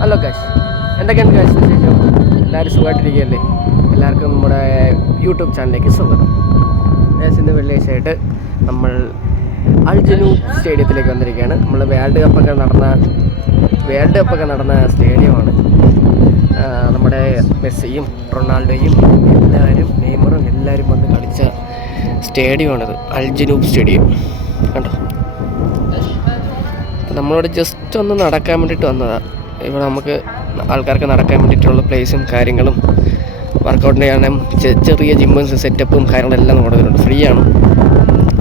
Hello കാശ് എന്തൊക്കെയാണ് കാശ് വിശേഷം? എല്ലാവരും സുഖമായിട്ടിരിക്കുകയല്ലേ? എല്ലാവർക്കും നമ്മുടെ യൂട്യൂബ് ചാനലിലേക്ക് സ്വാഗതം. കാശ് ഇന്ന് വെള്ളിയാഴ്ചയായിട്ട് നമ്മൾ അൾജനു സ്റ്റേഡിയത്തിലേക്ക് വന്നിരിക്കുകയാണ്. നമ്മൾ വേൾഡ് കപ്പൊക്കെ നടന്ന വേൾഡ് കപ്പൊക്കെ നടന്ന സ്റ്റേഡിയമാണ്. നമ്മുടെ മെസ്സിയും റൊണാൾഡോയും എല്ലാവരും നെയ്മറും എല്ലാവരും വന്ന് കളിച്ച സ്റ്റേഡിയമാണിത്. അൽജനൂബ് സ്റ്റേഡിയം. കണ്ടോ? നമ്മളോട് ജസ്റ്റ് ഒന്ന് നടക്കാൻ വേണ്ടിയിട്ട് വന്നതാണ് ഇവിടെ നമുക്ക് ആൾക്കാർക്ക് നടക്കാൻ വേണ്ടിയിട്ടുള്ള പ്ലേസും കാര്യങ്ങളും വർക്കൗട്ട് ചെയ്യാനും ചെറിയ ജിമ്മും സെറ്റപ്പും കാര്യങ്ങളെല്ലാം വരുന്നുണ്ട് ഫ്രീ ആണ്.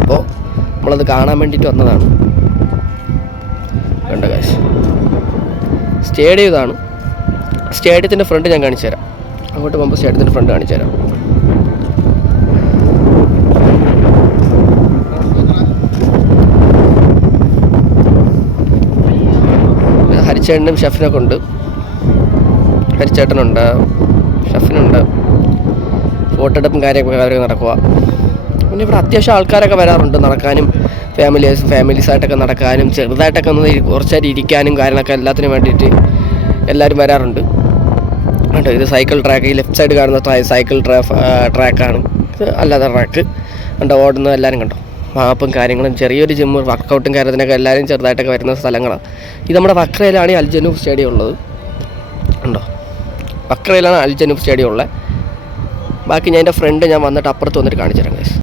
അപ്പോൾ നമ്മളത് കാണാൻ വേണ്ടിയിട്ട് വന്നതാണ്. കണ്ട കാശ് സ്റ്റേഡിയം ഇതാണ് സ്റ്റേഡിയത്തിന്റെ ഫ്രണ്ട് ഞാൻ കാണിച്ചു തരാം അങ്ങോട്ട് പോകുമ്പോൾ സ്റ്റേഡിയത്തിന്റെ ഫ്രണ്ട് കാണിച്ചു തരാം ഹരിച്ചേട്ടനും ഷെഫിനൊക്കെ ഉണ്ട്. ഹരിച്ചേട്ടനുണ്ട് ഷെഫിനുണ്ട്. ഫോട്ടോ എടുപ്പും കാര്യമൊക്കെ അവർ നടക്കുക പിന്നെ ഇവിടെ അത്യാവശ്യം ആൾക്കാരൊക്കെ വരാറുണ്ട് നടക്കാനും ഫാമിലീസ് ഫാമിലീസായിട്ടൊക്കെ നടക്കാനും ചെറുതായിട്ടൊക്കെ ഒന്ന് കുറച്ചായിട്ട് ഇരിക്കാനും കാര്യങ്ങളൊക്കെ എല്ലാത്തിനും വേണ്ടിയിട്ട് എല്ലാവരും വരാറുണ്ട്. കണ്ടോ ഇത് സൈക്കിൾ ട്രാക്ക് ഈ ലെഫ്റ്റ് സൈഡ് കാണുന്ന സൈക്കിൾ ട്രാ ട്രാക്കാണ് അല്ലാതെ ട്രാക്ക് കണ്ടോ ഓടുന്നത് എല്ലാവരും കണ്ടോ? മാപ്പും കാര്യങ്ങളും ചെറിയൊരു ജിമ്മ് വർക്കൗട്ടും കാര്യത്തിനൊക്കെ എല്ലാവരും ചെറുതായിട്ടൊക്കെ വരുന്ന സ്ഥലങ്ങളാണ് ഇത് നമ്മുടെ വക്രയിലാണ് ഈ അൽജനൂബ് സ്റ്റേഡിയം ഉള്ളത്. ഉണ്ടോ? വക്രയിലാണ് അൽജനൂബ് സ്റ്റേഡിയം ഉള്ളത്. ബാക്കി ഞാൻ എന്റെ ഫ്രണ്ട് ഞാൻ വന്നിട്ട് അപ്പുറത്ത് വന്നിട്ട് കാണിച്ചു തരാം ഗൈസ്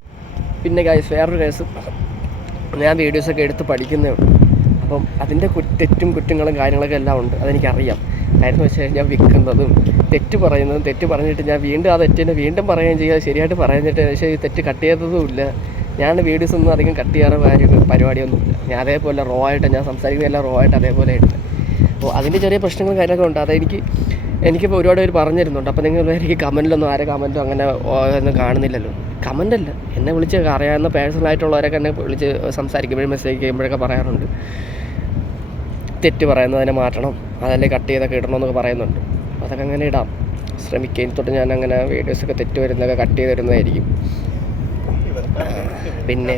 പിന്നെ ഗൈസ് വേറൊരു കേസ് ഞാൻ വീഡിയോസൊക്കെ എടുത്ത് പഠിക്കുന്നേ ഉള്ളൂ. അപ്പം അതിന്റെ തെറ്റും കുറ്റങ്ങളും കാര്യങ്ങളൊക്കെ എല്ലാം ഉണ്ട്. അതെനിക്കറിയാം. കാര്യം വെച്ച് കഴിഞ്ഞാൽ വിൽക്കുന്നതും തെറ്റ് പറയുന്നതും തെറ്റ് പറഞ്ഞിട്ട് ഞാൻ വീണ്ടും ആ തെറ്റിനെ വീണ്ടും പറയുകയും ചെയ്യുക ശരിയായിട്ട് പറയുന്നിട്ട് പക്ഷേ ഈ തെറ്റ് കട്ട് ചെയ്തതും ഇല്ല. ഞാൻ വീഡിയോസ് ഒന്നും അധികം കട്ട് ചെയ്യാറ് പരിപാടിയൊന്നുമില്ല. ഞാൻ അതേപോലെ റോ ആയിട്ട് ഞാൻ സംസാരിക്കുന്ന എല്ലാം റോ ആയിട്ട് അതേപോലെ ആയിട്ട്. അപ്പോൾ അതിന്റെ ചെറിയ പ്രശ്നങ്ങളും കാര്യങ്ങളൊക്കെ ഉണ്ട്. അതെനിക്ക് എനിക്കിപ്പോൾ ഒരുപാട് പേര് പറഞ്ഞിരുന്നുണ്ട്. അപ്പോൾ നിങ്ങൾ എനിക്ക് കമന്റിലൊന്നും ആരെ കമന്റും അങ്ങനെ ഒന്നും കാണുന്നില്ലല്ലോ. കമന്റ് അല്ല. എന്നെ വിളിച്ച് അറിയാവുന്ന പേഴ്സണലായിട്ടുള്ളവരൊക്കെ എന്നെ വിളിച്ച് സംസാരിക്കുമ്പോഴും മെസ്സേജ് ചെയ്യുമ്പോഴൊക്കെ പറയാറുണ്ട്. തെറ്റ് പറയുന്നതിനെ മാറ്റണം. അതല്ലേ കട്ട് ചെയ്തൊക്കെ ഇടണം എന്നൊക്കെ പറയുന്നുണ്ട് അതൊക്കെ അങ്ങനെ ഇടാം. ശ്രമിക്കുക ഇനി തൊട്ട് ഞാൻ അങ്ങനെ വീഡിയോസൊക്കെ തെറ്റ് വരുന്നതൊക്കെ കട്ട് ചെയ്ത് ഇടുന്നതായിരിക്കും പിന്നെ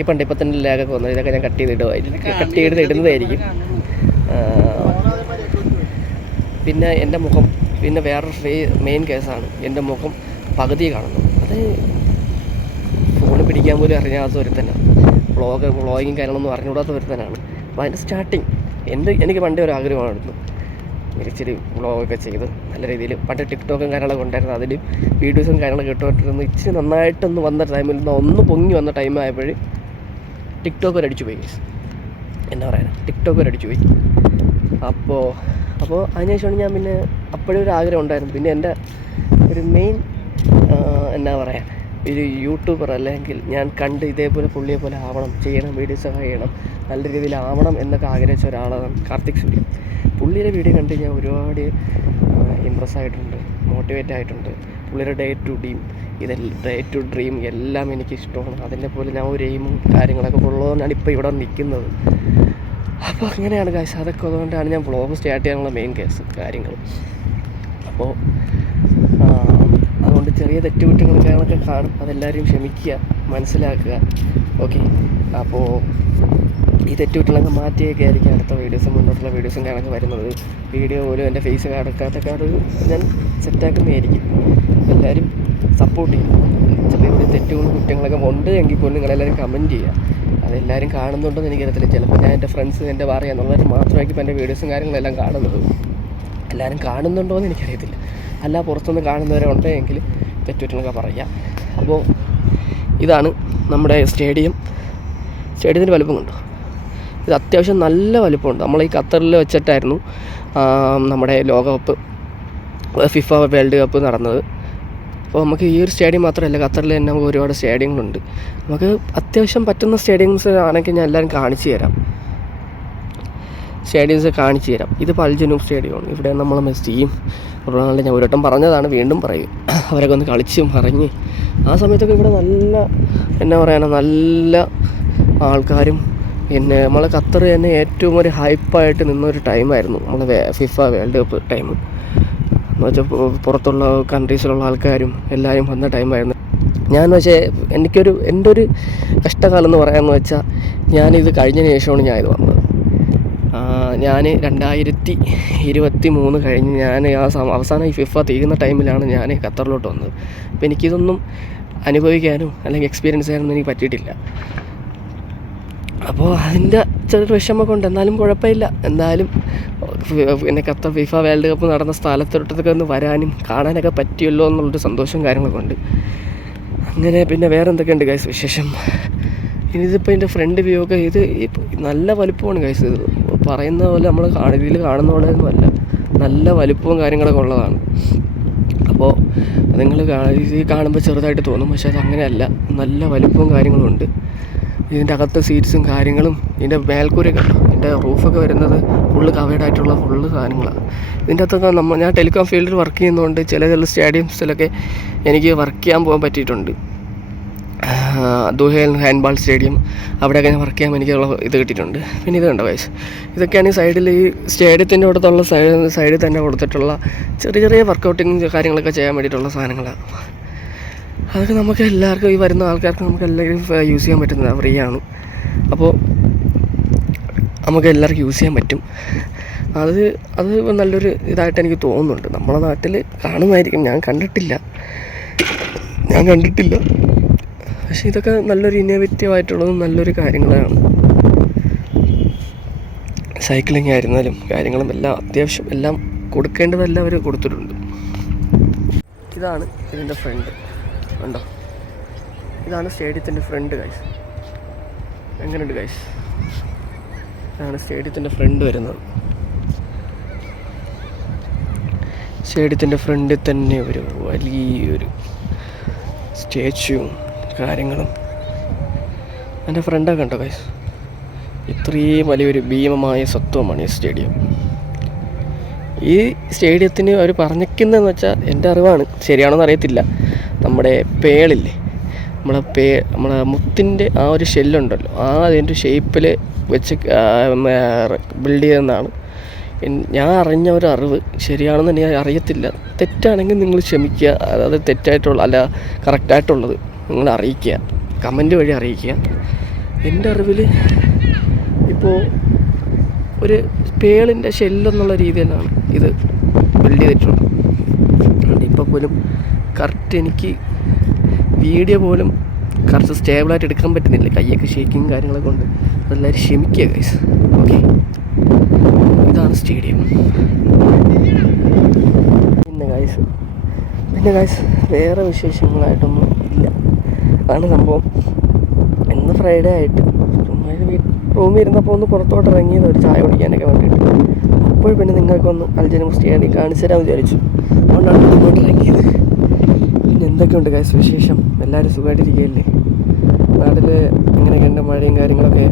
ഈ പണ്ടിപ്പത്തിന്റെ ലാഗൊക്കെ വന്നു ഇതൊക്കെ ഞാൻ കട്ട് ചെയ്തിടുമായിരിക്കും കട്ട് ചെയ്ത് ഇടുന്നതായിരിക്കും. പിന്നെ എന്റെ മുഖം പിന്നെ വേറൊരു മെയിൻ കേസാണ് എന്റെ മുഖം പകുതി കാണുന്നു. അത് ഫോൺ പിടിക്കാൻ പോലും അറിയാത്ത ഒരുത്തനാണ് വ്ളോഗ് വ്ളോഗിങ് കാര്യങ്ങളൊന്നും അറിഞ്ഞുകൂടാത്ത ഒരുത്തനാണ് അപ്പോൾ അതിന്റെ സ്റ്റാർട്ടിങ് എന്റെ എനിക്ക് പണ്ടേ ഒരു ആഗ്രഹമായിരുന്നു ഇച്ചിരി വ്ളോഗൊക്കെ ചെയ്ത് നല്ല രീതിയിൽ പണ്ട് ടിക്ടോക്കും കാര്യങ്ങളൊക്കെ ഉണ്ടായിരുന്നു. അതിലും വീഡിയോസും കാര്യങ്ങളൊക്കെ ഇട്ടുകൊണ്ടിരുന്നു ഇച്ചിരി നന്നായിട്ടൊന്ന് വന്ന ടൈമിൽ നിന്ന് ഒന്ന് പൊങ്ങി വന്ന ടൈം ആയപ്പോഴേ ടിക്ടോക്ക് ഒരു അടിച്ചു പോയി എന്താ പറയുക ടിക്ടോക്ക് ഒരു അടിച്ചു പോയി അപ്പോൾ അപ്പോൾ അതിനുശേഷമാണ് ഞാൻ പിന്നെ അപ്പോഴും ഒരു ആഗ്രഹം ഉണ്ടായിരുന്നു. പിന്നെ എന്റെ ഒരു മെയിൻ എന്നാ പറയുക ഒരു യൂട്യൂബർ അല്ലെങ്കിൽ ഞാൻ കണ്ട് ഇതേപോലെ പുള്ളിയെ പോലെ ആവണം ചെയ്യണം വീഡിയോസൊക്കെ ചെയ്യണം നല്ല രീതിയിൽ ആവണം എന്നൊക്കെ ആഗ്രഹിച്ച ഒരാളാണ് കാർത്തിക് സൂര്യ. പുള്ളിയുടെ വീഡിയോ കണ്ട് ഞാൻ ഒരുപാട് ഇമ്പ്രസ് ആയിട്ടുണ്ട് മോട്ടിവേറ്റ് ആയിട്ടുണ്ട്. പുള്ളിയുടെ ഡേ ടു ഡീം ഇതെല്ലാം ഡേ ടു ഡ്രീം എല്ലാം എനിക്ക് ഇഷ്ടമാണ്. അതിന്റെ പോലെ ഞാൻ ഒരു എയിമും കാര്യങ്ങളൊക്കെ ഉള്ളതുകൊണ്ടാണ് ഇപ്പോൾ ഇവിടെ നിൽക്കുന്നത്. അപ്പോൾ അങ്ങനെയാണ് കാശ് അതൊക്കെ അതുകൊണ്ടാണ് ഞാൻ വ്ളോഗ് സ്റ്റാർട്ട് ചെയ്യാനുള്ള മെയിൻ കേസ് കാര്യങ്ങൾ അപ്പോൾ ചെറിയ തെറ്റുകുറ്റങ്ങളും കാര്യങ്ങളൊക്കെ കാണും. അതെല്ലാവരെയും ക്ഷമിക്കുക മനസ്സിലാക്കുക. ഓക്കെ അപ്പോൾ ഈ തെറ്റുകുറ്റങ്ങളൊക്കെ മാറ്റിയൊക്കെ ആയിരിക്കും അടുത്ത വീഡിയോസും മുന്നോട്ടുള്ള വീഡിയോസും കാണാൻ വരുന്നത്. വീഡിയോ പോലും എന്റെ ഫേസ് കടക്കാത്ത അത് ഞാൻ സെറ്റാക്കുന്നതായിരിക്കും എല്ലാവരും സപ്പോർട്ട് ചെയ്യും ചെറിയ ചെറിയ തെറ്റുകളും കുറ്റങ്ങളൊക്കെ ഉണ്ട് എങ്കിൽ പോലും നിങ്ങളെല്ലാവരും കമന്റ് ചെയ്യുക. അതെല്ലാവരും കാണുന്നുണ്ടെന്ന് എനിക്കറിയത്തില്ല. ചിലപ്പോൾ ഞാൻ എന്റെ ഫ്രണ്ട്സ് എന്റെ പറയുക എന്നുള്ളവർ മാത്രമായിരിക്കും ഇപ്പോൾ എന്റെ വീഡിയോസും കാര്യങ്ങളെല്ലാം കാണുന്നത്. എല്ലാവരും കാണുന്നുണ്ടോ എന്ന് എനിക്കറിയത്തില്ല. അല്ല പുറത്തുനിന്ന് കാണുന്നവരെ ഉണ്ടെങ്കിൽ തെറ്റുകുറ്റങ്ങളൊക്കെ പറയാം. അപ്പോൾ ഇതാണ് നമ്മുടെ സ്റ്റേഡിയം. സ്റ്റേഡിയത്തിന്റെ വലുപ്പം ഇത് അത്യാവശ്യം നല്ല വലുപ്പമുണ്ട്. നമ്മൾ ഈ ഖത്തറിൽ വെച്ചിട്ടായിരുന്നു നമ്മുടെ ലോകകപ്പ് ഫിഫ വേൾഡ് കപ്പ് നടന്നത്. അപ്പോൾ നമുക്ക് ഈ ഒരു സ്റ്റേഡിയം മാത്രമല്ല ഖത്തറിൽ തന്നെ ഒരുപാട് സ്റ്റേഡിയങ്ങളുണ്ട്. നമുക്ക് അത്യാവശ്യം പറ്റുന്ന സ്റ്റേഡിയംസ് ആണെങ്കിൽ ഞാൻ എല്ലാവരും കാണിച്ചു തരാം. സ്റ്റേഡിയംസ് കാണിച്ചു തരാം. ഇത് പൽജനൂബ് സ്റ്റേഡിയമാണ്. ഇവിടെ നമ്മൾ മെസ്സിയും റൊണാൾഡോ ഞാൻ ഒരുവട്ടം പറഞ്ഞതാണ് വീണ്ടും പറയും. അവരൊക്കെ ഒന്ന് കളിച്ച് മറിഞ്ഞ്. ആ സമയത്തൊക്കെ ഇവിടെ നല്ല എന്നാ പറയാനാ നല്ല ആൾക്കാരും പിന്നെ നമ്മളെ ഖത്തർ തന്നെ ഏറ്റവും ഒരു ഹൈപ്പായിട്ട് നിന്നൊരു ടൈമായിരുന്നു. നമ്മളെ ഫിഫ വേൾഡ് കപ്പ് ടൈം. എന്ന് വെച്ചാൽ പുറത്തുള്ള കൺട്രീസിലുള്ള ആൾക്കാരും എല്ലാവരും വന്ന ടൈമായിരുന്നു. ഞാൻ പക്ഷേ എനിക്കൊരു എന്റെ ഒരു കഷ്ടകാലം എന്ന് പറയാമെന്ന് വെച്ചാൽ ഞാനിത് കഴിഞ്ഞതിന് ശേഷമാണ് ഞാൻ വന്നത്. ഞാൻ രണ്ടായിരത്തി ഇരുപത്തി മൂന്ന് കഴിഞ്ഞ് ഞാൻ ആ അവസാനം ഈ ഫിഫ തീരുന്ന ടൈമിലാണ് ഞാൻ ഖത്തറിലോട്ട് വന്നത്. അപ്പോൾ എനിക്കിതൊന്നും അനുഭവിക്കാനോ അല്ലെങ്കിൽ എക്സ്പീരിയൻസ് ചെയ്യാനൊന്നും എനിക്ക് പറ്റിയിട്ടില്ല. അപ്പോൾ അതിന്റെ ചെറിയൊരു വിഷമമൊക്കെ ഉണ്ട് എന്നാലും കുഴപ്പമില്ല. എന്നാലും എന്നെ ഖത്തർ ഫിഫ വേൾഡ് കപ്പ് നടന്ന സ്ഥലത്തോട്ടൊക്കെ ഒന്ന് വരാനും കാണാനൊക്കെ പറ്റിയല്ലോ എന്നുള്ളൊരു സന്തോഷവും കാര്യങ്ങളൊക്കെ ഉണ്ട്. അങ്ങനെ പിന്നെ വേറെ എന്തൊക്കെയുണ്ട് ഗൈസ് വിശേഷം? ഇതിപ്പോൾ ഇതിന്റെ ഫ്രണ്ട് വ്യൂ ഒക്കെ ഇത് നല്ല വലുപ്പമാണ് ഗൈസ് ഇത്. പറയുന്ന പോലെ നമ്മൾ ഇതിൽ കാണുന്ന പോലെ ഒന്നുമല്ല നല്ല വലുപ്പവും കാര്യങ്ങളൊക്കെ ഉള്ളതാണ്. അപ്പോൾ നിങ്ങൾ കാണുമ്പോൾ ചെറുതായിട്ട് തോന്നും പക്ഷേ അത് അങ്ങനെയല്ല. നല്ല വലുപ്പവും കാര്യങ്ങളും ഉണ്ട്. ഇതിന്റെ അകത്ത് സീറ്റ്സും കാര്യങ്ങളും ഇതിന്റെ മേൽക്കൂരയൊക്കെ ഇതിന്റെ റൂഫൊക്കെ വരുന്നത് ഫുള്ള് കവേഡ് ആയിട്ടുള്ള ഫുള്ള് സാധനങ്ങളാണ് ഇതിന്റെ അകത്തൊക്കെ നമ്മൾ ഞാൻ ടെലികോം ഫീൽഡിൽ വർക്ക് ചെയ്യുന്നതുകൊണ്ട് ചില ചില സ്റ്റേഡിയംസിലൊക്കെ എനിക്ക് വർക്ക് ചെയ്യാൻ പോകാൻ പറ്റിയിട്ടുണ്ട്. ദുഹേൽ ഹാൻഡ്ബാൾ സ്റ്റേഡിയം അവിടെയൊക്കെ ഞാൻ വർക്ക് ചെയ്യാൻ എനിക്കുള്ള ഇത് കിട്ടിയിട്ടുണ്ട്. പിന്നെ ഇത് കണ്ടോ വയസ്സ് ഇതൊക്കെയാണ് ഈ സൈഡിൽ ഈ സ്റ്റേഡിയത്തിന്റെ അടുത്തുള്ള സൈഡ് സൈഡിൽ തന്നെ കൊടുത്തിട്ടുള്ള ചെറിയ ചെറിയ വർക്കൗട്ടിങ് കാര്യങ്ങളൊക്കെ ചെയ്യാൻ വേണ്ടിയിട്ടുള്ള സാധനങ്ങളാണ് അതൊക്കെ നമുക്ക് എല്ലാവർക്കും ഈ വരുന്ന ആൾക്കാർക്ക് നമുക്ക് എല്ലാവരും യൂസ് ചെയ്യാൻ പറ്റുന്നത് ഫ്രീ ആണ്. അപ്പോൾ നമുക്ക് എല്ലാവർക്കും യൂസ് ചെയ്യാൻ പറ്റും. അത് അത് നല്ലൊരു ഇതായിട്ട് എനിക്ക് തോന്നുന്നുണ്ട്. നമ്മളെ നാട്ടിൽ കാണുമായിരിക്കും ഞാൻ കണ്ടിട്ടില്ല. ഞാൻ കണ്ടിട്ടില്ല. പക്ഷേ ഇതൊക്കെ നല്ലൊരു ഇന്നോവേറ്റീവ് ആയിട്ടുള്ളതും നല്ലൊരു കാര്യങ്ങളാണ്. സൈക്ലിംഗ് ആയിരുന്നാലും കാര്യങ്ങളും എല്ലാം അത്യാവശ്യം എല്ലാം കൊടുക്കേണ്ടതെല്ലാം അവർ കൊടുത്തിട്ടുണ്ട്. ഇതാണ് ഇതിന്റെ ഫ്രണ്ട് ഉണ്ടോ ഇതാണ് സ്റ്റേഡിയത്തിന്റെ ഫ്രണ്ട് ഗൈസ് എങ്ങനെയുണ്ട് ഗൈസ് ഇതാണ് സ്റ്റേഡിയത്തിന്റെ ഫ്രണ്ട് വരുന്നത്. സ്റ്റേഡിയത്തിന്റെ ഫ്രണ്ടിൽ തന്നെ ഒരു വലിയൊരു സ്റ്റാച്യുവും കാര്യങ്ങളും. എന്റെ ഫ്രണ്ടൊക്കെ കണ്ടോ ഗൈസ് ഇത്രയും വലിയൊരു ഭീമമായ സത്വമാണ് ഈ സ്റ്റേഡിയം ഈ സ്റ്റേഡിയത്തിന് അവർ പറഞ്ഞിരിക്കുന്നതെന്ന് വെച്ചാൽ എന്റെ അറിവാണ്. ശരിയാണോ അറിയത്തില്ല. നമ്മുടെ പേളില്ലേ? നമ്മളെ പേ നമ്മളെ മുത്തിന്റെ ആ ഒരു ഷെല്ലുണ്ടല്ലോ ആ അതിന്റെ ഷേപ്പിൽ വെച്ച് ബിൽഡ് ചെയ്തെന്നാണ്. ഞാൻ അറിഞ്ഞ ഒരു അറിവ്. ശരിയാണെന്ന് എനിക്ക് അറിയത്തില്ല. തെറ്റാണെങ്കിൽ നിങ്ങൾ ക്ഷമിക്കുക. അതായത് തെറ്റായിട്ടുള്ള അല്ല കറക്റ്റായിട്ടുള്ളത് നിങ്ങൾ അറിയിക്കുക കമന്റ് വഴി അറിയിക്കുക. എന്റെ അറിവിൽ ഇപ്പോൾ ഒരു പേളിന്റെ ഷെല്ലെന്നുള്ള രീതിയിലാണ് ഇത് ബിൽഡ് ചെയ്തിട്ടുള്ളത്. ഇപ്പോൾ പോലും കറക്റ്റ് എനിക്ക് വീഡിയോ പോലും കറക്റ്റ് സ്റ്റേബിളായിട്ട് എടുക്കാൻ പറ്റുന്നില്ല. കയ്യൊക്കെ ഷേക്കിങ് കാര്യങ്ങളൊക്കെ കൊണ്ട് എല്ലാവരും ക്ഷമിക്കുക ഗൈസ് ഓക്കെ ഇതാണ് സ്റ്റേഡിയം പിന്നെ ഗൈസ് പിന്നെ ഗൈസ് വേറെ വിശേഷങ്ങളായിട്ടൊന്നും ഇല്ല. അതാണ് സംഭവം. ഇന്ന് ഫ്രൈഡേ ആയിട്ട് ചുമ്മാ റൂമിൽ ഇരുന്നപ്പോൾ ഒന്ന് പുറത്തോട്ട് ഇറങ്ങിയത് ഒരു ചായ കുടിക്കാനൊക്കെ വേണ്ടിയിട്ട്. അപ്പോൾ പിന്നെ നിങ്ങൾക്കൊന്ന് അൽജനം സ്റ്റേഡിയം കാണിച്ചു തരാൻ വിചാരിച്ചു. അതുകൊണ്ടാണ് ഇങ്ങോട്ട് ഇറങ്ങിയത്. പിന്നെ എന്തൊക്കെയുണ്ട് കാശ് വിശേഷം? എല്ലാവരും സുഖമായിട്ടിരിക്കുകയല്ലേ നാട്ടിൽ എങ്ങനെയൊക്കെയുണ്ട് മഴയും കാര്യങ്ങളൊക്കെ?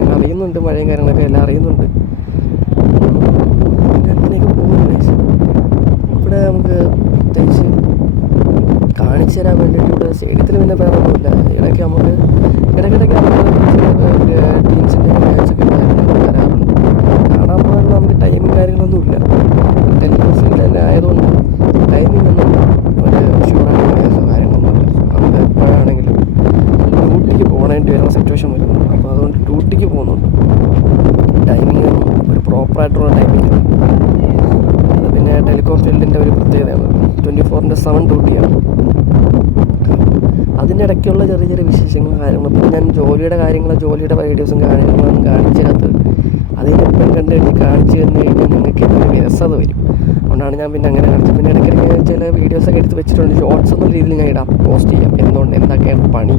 ഞാൻ അറിയുന്നുണ്ട് മഴയും കാര്യങ്ങളൊക്കെ എല്ലാം അറിയുന്നുണ്ട്. അങ്ങനെയൊക്കെ പോകുന്നു കാശ് ഇവിടെ നമുക്ക് പ്രത്യേകിച്ച് കാണിച്ചു തരാൻ വേണ്ടിയിട്ട് ഇവിടെ സ്റ്റേഡിയത്തിൽ പിന്നെ വേറെ ഇടയ്ക്ക് നമുക്ക് ഇടയ്ക്കിടയ്ക്ക് നമുക്ക് ടീംസിന്റെ മാച്ചൊക്കെ വരാറുണ്ട്. കാണാൻ പോകാൻ നമുക്ക് ടൈമും കാര്യങ്ങളൊന്നുമില്ല ടെലിവിഷനിൽ തന്നെ ആയതുകൊണ്ട് ടൈമിംഗ് ഒന്നും ഒരു ഷുവറായിട്ട് കേസോ കാര്യങ്ങളൊന്നുമില്ല നമുക്ക് എപ്പോഴാണെങ്കിലും ഡ്യൂട്ടിക്ക് പോകേണ്ടി വരുന്ന സിറ്റുവേഷൻ വരുന്നുണ്ട്. അപ്പോൾ അതുകൊണ്ട് ഡ്യൂട്ടിക്ക് പോകുന്നുണ്ട്. ഒരു പ്രോപ്പറായിട്ടുള്ള ടെലികോം ഫീൽഡിന്റെ ഒരു പ്രത്യേകതയാണ് ട്വന്റി ഫോറിന്റെ സെവൻ ഡ്യൂട്ടിയാണ് അതിന്റെ ഇടയ്ക്കുള്ള ചെറിയ ചെറിയ വിശേഷങ്ങളും കാര്യങ്ങളും. പിന്നെ ഞാൻ ജോലിയുടെ കാര്യങ്ങൾ ജോലിയുടെ വീഡിയോസും കാര്യങ്ങളൊന്നും കാണിച്ചിരുന്നത് അതിനിപ്പം കണ്ട് എനിക്ക് കാണിച്ചു തന്നു കഴിഞ്ഞാൽ നിങ്ങൾക്ക് വിരസത വരും. അതുകൊണ്ടാണ് ഞാൻ പിന്നെ അങ്ങനെ കാണിച്ചത്. പിന്നെ ഇടയ്ക്കിടയ്ക്ക് ചില വീഡിയോസൊക്കെ എടുത്ത് വെച്ചിട്ടുണ്ട്. ഷോർട്സ് എന്നുള്ള രീതിയിൽ ഞാൻ ഇടാം. പോസ്റ്റ് ചെയ്യാം. എന്തുകൊണ്ട്? എന്തൊക്കെയാണ് പണി?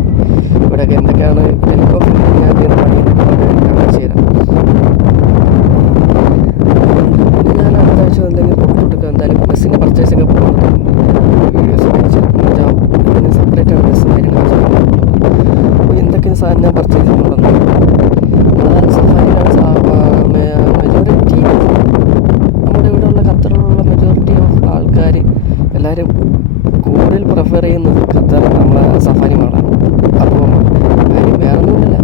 ഇവിടെയൊക്കെ എന്തൊക്കെയാണ് ടെലികോം ഞാൻ ചെയ്യുന്ന പണി കാണിച്ചു തരാം പിന്നെ ഞാൻ അടുത്ത ആഴ്ച എന്തെങ്കിലും പുറത്തോട്ടൊക്കെ എന്തായാലും പർച്ചേസിങ് പോകുന്നുണ്ട് വീഡിയോസ് പിന്നെ സെപ്പറേറ്റ് ബസ് കാര്യങ്ങളൊക്കെ എന്തൊക്കെ സാധനം ഞാൻ പർച്ചേസ് ചെയ്യുന്നുണ്ടെന്ന് ഓഫ് ആൾക്കാർ എല്ലാവരും കൂടുതൽ പ്രിഫർ ചെയ്യുന്നത് ഖത്തർ നമ്മളെ സഫാരി മാളാണ് അപ്പോൾ കാര്യം വേറെ ഒന്നുമില്ല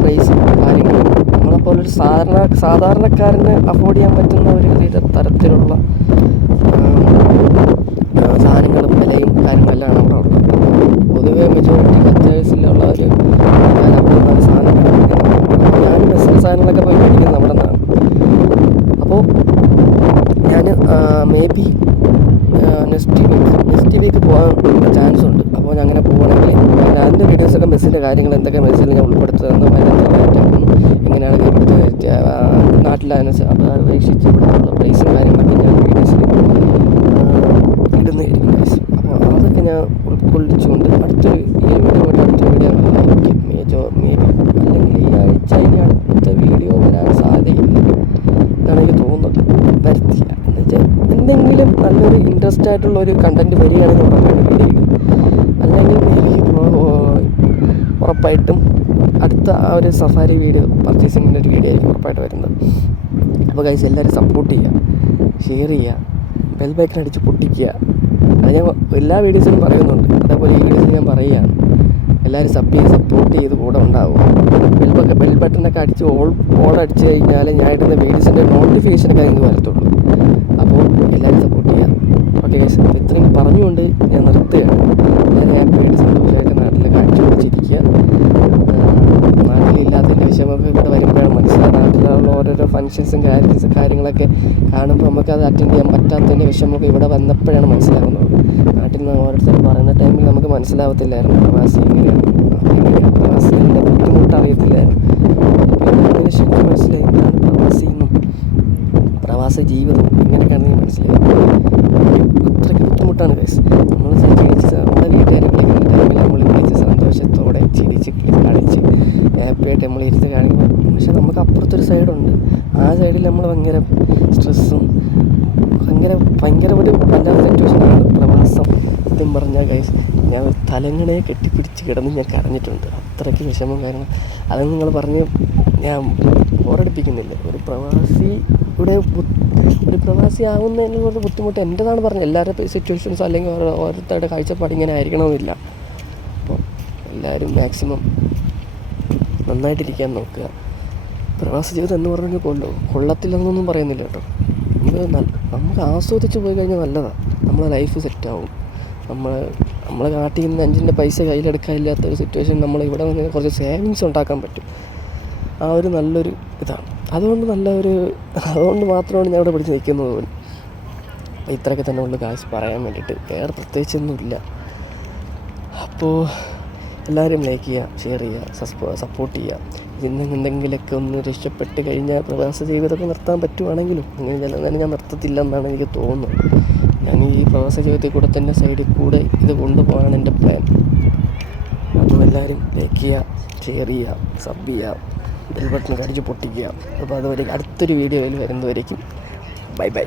പ്രൈസും കാര്യങ്ങളും. നമ്മളെപ്പോലൊരു സാധാരണ സാധാരണക്കാരന് അഫോർഡ് ചെയ്യാൻ പറ്റുന്ന ഒരു രീതി തരത്തിലുള്ള ആ, സാധനങ്ങളും വിലയും കാര്യങ്ങളെല്ലാം അവിടെ ഉള്ളത് പൊതുവേ മെജോറിറ്റി ഖത്തേഴ്സിലുള്ള ഒരു ഞാൻ അവിടെ നിന്നാണ് സാധനങ്ങൾ ഞാൻ ബസ്സിന്റെ സാധനങ്ങളൊക്കെ പോയി മേടിക്കുന്നത് നമ്മുടെ നാ- may be next week next week പോകാൻ ചാൻസ് ഉണ്ട് അപ്പോൾ ഞാൻ അങ്ങനെ പോകണമെങ്കിൽ ഞാൻ മെസ്സിന്റെ കാര്യങ്ങൾ എന്തൊക്കെ മെസ്സിൽ ഞാൻ ഉൾപ്പെടുത്തുന്നു അതിനെത്ര റേറ്റാകും എങ്ങനെയാണ് ആ, നാട്ടിലനുസരിച്ച് അപേക്ഷിച്ച് ഇവിടെയുള്ള പ്രൈസും കാര്യങ്ങളൊക്കെ ഞാൻ ഇടുന്നതായിരിക്കും അപ്പോൾ അതൊക്കെ ഞാൻ ഉൾക്കൊള്ളിച്ചുകൊണ്ട് അടുത്തൊരു ഈ വീഡിയോ അടുത്ത വീഡിയോ ആയിരിക്കും. മേജോ മേ അല്ലെങ്കിൽ ഈ ആഴ്ച ഇനി അടുത്ത വീഡിയോ വരാൻ സാധ്യതയില്ല. എന്നാണ് എനിക്ക് തോന്നുന്നത്. വരത്തില്ല. എന്ന് വെച്ചാൽ എന്തെങ്കിലും നല്ലൊരു ഇൻട്രസ്റ്റ് ആയിട്ടുള്ള ഒരു കണ്ടന്റ് വരികയാണെന്ന് ഉറപ്പായിട്ടും അല്ലെങ്കിൽ ഉറപ്പായിട്ടും അടുത്ത ആ ഒരു സഫാരി വീഡിയോ പർച്ചേസിങ്ങിന്റെ ഒരു വീഡിയോ ആയിരിക്കും ഉറപ്പായിട്ട് വരുന്നത്. അപ്പോൾ കഴിച്ച് എല്ലാവരും സപ്പോർട്ട് ചെയ്യുക ഷെയർ ചെയ്യുക ബെൽ ബൈക്കൺ അടിച്ച് പൊട്ടിക്കുക. അത് ഞാൻ എല്ലാ വീഡിയോസിലും പറയുന്നുണ്ട്. അതേപോലെ ഈ വീഡിയോസിൽ ഞാൻ പറയുകയാണ് എല്ലാവരും സബ് ചെയ്ത് സപ്പോർട്ട് ചെയ്ത് കൂടെ ഉണ്ടാവും ബെൽ ബെൽ ബട്ടണൊക്കെ അടിച്ച് ഓൾ ഓൾ അടിച്ച് കഴിഞ്ഞാൽ ഞാൻ ഇടുന്ന വീഡിയോസിന്റെ നോട്ടിഫിക്കേഷനൊക്കെ അതിന് വരത്തുള്ളൂ. അപ്പോൾ എല്ലാവരും സപ്പോർട്ട് ചെയ്യുക. ഓക്കെ ഇത്രയും പറഞ്ഞുകൊണ്ട് ഞാൻ നിർത്തുകയാണ്. ഞാൻ ഹാപ്പിയായിട്ട് സന്തോഷമായിട്ട് പൊളിച്ചിരിക്കുക നാട്ടിലില്ലാത്തതിന്റെ വിഷമമൊക്കെ ഇവിടെ വരുമ്പോഴാണ് മനസ്സിലാകുക നാട്ടിലുള്ള ഓരോരോ ഫങ്ഷൻസും കാര്യങ്ങളും കാര്യങ്ങളൊക്കെ കാണുമ്പോൾ നമുക്ക് അത് അറ്റൻഡ് ചെയ്യാൻ പറ്റാത്തതിന്റെ വിഷമമൊക്കെ ഇവിടെ വന്നപ്പോഴാണ് മനസ്സിലാകുന്നത് നാട്ടിൽ നിന്ന് ഓരോരുത്തർ പറയുന്ന ടൈമിൽ നമുക്ക് മനസ്സിലാവത്തില്ലായിരുന്നു. പ്രവാസി പ്രവാസികളുടെ ബുദ്ധിമുട്ട് അറിയത്തില്ലായിരുന്നു. ഏകദേശം മനസ്സിലായി എന്താണ് പ്രവാസി എന്നും. പ്രവാസ ജീവിതം എങ്ങനെയൊക്കെയാണെന്ന് നീ മനസ്സിലായി. അത്രയ്ക്ക് ബുദ്ധിമുട്ടാണ് കേസ് നമ്മൾ നമ്മുടെ വീട്ടുകാരെ വിളിക്കുന്ന ടൈമിൽ നമ്മൾ സന്തോഷത്തോടെ ചിരിച്ച് കളിച്ച് ഹാപ്പിയായിട്ട് നമ്മൾ ഇരുന്ന് കാണിക്കുമ്പോൾ പക്ഷെ നമുക്ക് അപ്പുറത്തൊരു സൈഡുണ്ട് ആ സൈഡിൽ നമ്മൾ ഭയങ്കര സ്ട്രെസ്സും ഭയങ്കര ഭയങ്കര ഒരു വല്ലാത്ത സിറ്റുവേഷനാണ് പ്രവാസം സത്യം പറഞ്ഞാൽ ഗൈസ് ഞാൻ തലങ്ങളെ കെട്ടിപ്പിടിച്ച് കിടന്ന് ഞാൻ കരഞ്ഞിട്ടുണ്ട്. അത്രയ്ക്ക് വിഷമം കാരണം അത് നിങ്ങൾ പറഞ്ഞ് ഞാൻ ബോറടിപ്പിക്കുന്നില്ല ഒരു പ്രവാസിയുടെ ഒരു പ്രവാസി ആവുന്നതിന് കുറച്ച് ബുദ്ധിമുട്ട് എന്റെതാണ് പറഞ്ഞത് എല്ലാവരുടെ സിറ്റുവേഷൻസ് അല്ലെങ്കിൽ ഓരോ ഓരോരുത്തരുടെ കാഴ്ചപ്പാട് ഇങ്ങനെ ആയിരിക്കണമെന്നില്ല. എല്ലാവരും മാക്സിമം നന്നായിട്ടിരിക്കാൻ നോക്കുക. പ്രവാസ ജീവിതം എന്ന് പറഞ്ഞാൽ കൊള്ളു കൊള്ളത്തില്ലെന്നൊന്നും പറയുന്നില്ല കേട്ടോ. നമുക്ക് നമുക്ക് ആസ്വദിച്ച് പോയി കഴിഞ്ഞാൽ നല്ലതാണ് നമ്മളെ ലൈഫ് സെറ്റാവും നമ്മൾ നമ്മളെ നാട്ടിൽ നിന്ന് അഞ്ചിന്റെ പൈസ കയ്യിലെടുക്കാനില്ലാത്ത ഒരു സിറ്റുവേഷൻ നമ്മൾ ഇവിടെ വന്ന് കുറച്ച് സേവിങ്സ് ഉണ്ടാക്കാൻ പറ്റും. ആ ഒരു നല്ലൊരു ഇതാണ്. അതുകൊണ്ട് നല്ല ഒരു അതുകൊണ്ട് മാത്രമാണ് ഞാൻ ഇവിടെ പിടിച്ച് നിൽക്കുന്നത് പോലും. ഇത്രയൊക്കെ തന്നെ ഉള്ളു കാശ് പറയാൻ വേണ്ടിയിട്ട്. വേറെ പ്രത്യേകിച്ചൊന്നുമില്ല. അപ്പോൾ എല്ലാവരും ലൈക്ക് ചെയ്യുക ഷെയർ ചെയ്യുക സപ്പോർട്ട് ചെയ്യുക. ഇന്ന് എന്തെങ്കിലുമൊക്കെ ഒന്ന് രക്ഷപ്പെട്ട് കഴിഞ്ഞാൽ പ്രവാസ ജീവിതമൊക്കെ നിർത്താൻ പറ്റുവാണെങ്കിലും അങ്ങനെ ചില ഞാൻ നിർത്തത്തില്ലെന്നാണ് എനിക്ക് തോന്നുന്നത്. ഞാൻ ഈ പ്രവാസ ജീവിതത്തിൽ കൂടെ തന്നെ സൈഡിൽ കൂടെ ഇത് കൊണ്ടുപോകാനാണ് എന്റെ പ്ലാൻ അപ്പോൾ എല്ലാവരും ലൈക്ക് ചെയ്യുക ഷെയർ ചെയ്യുക സബ് ചെയ്യുക ബെൽ ബട്ടൺ കടിച്ച് പൊട്ടിക്കുക. അപ്പോൾ അതുവരെ അടുത്തൊരു വീഡിയോയിൽ വരുന്നവരേക്കും ബൈ ബൈ